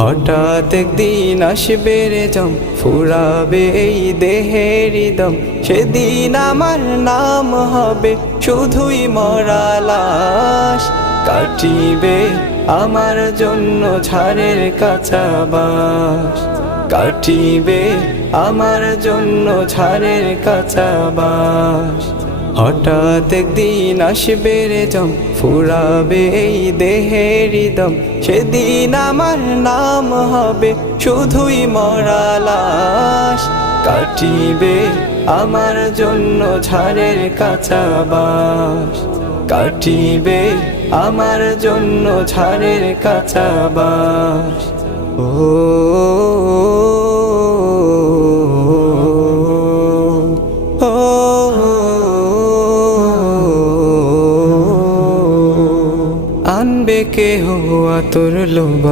হঠাৎ একদিন আসবে রে জম, ফুরাবে এই দেহের দম। সেদিন আমার নাম হবে শুধুই মরা লাশ। কাটিবে আমার জন্য ঝাড়ের কাঁচা বাঁশ, কাটিবে আমার জন্য ঝাড়ের কাঁচা বাঁশ। হঠাৎ একদিন আসবে রে জম, ফুরাবে এই দেহের দম। সেদিন আমার নাম হবে শুধুই মরা লাশ। কাটিবে আমার জন্য ঝাড়ের কাঁচা বাঁশ, কাটিবে আমার জন্য ঝাড়ের কাঁচা বাঁশ। ও আনবে কেহ আতর লোবান।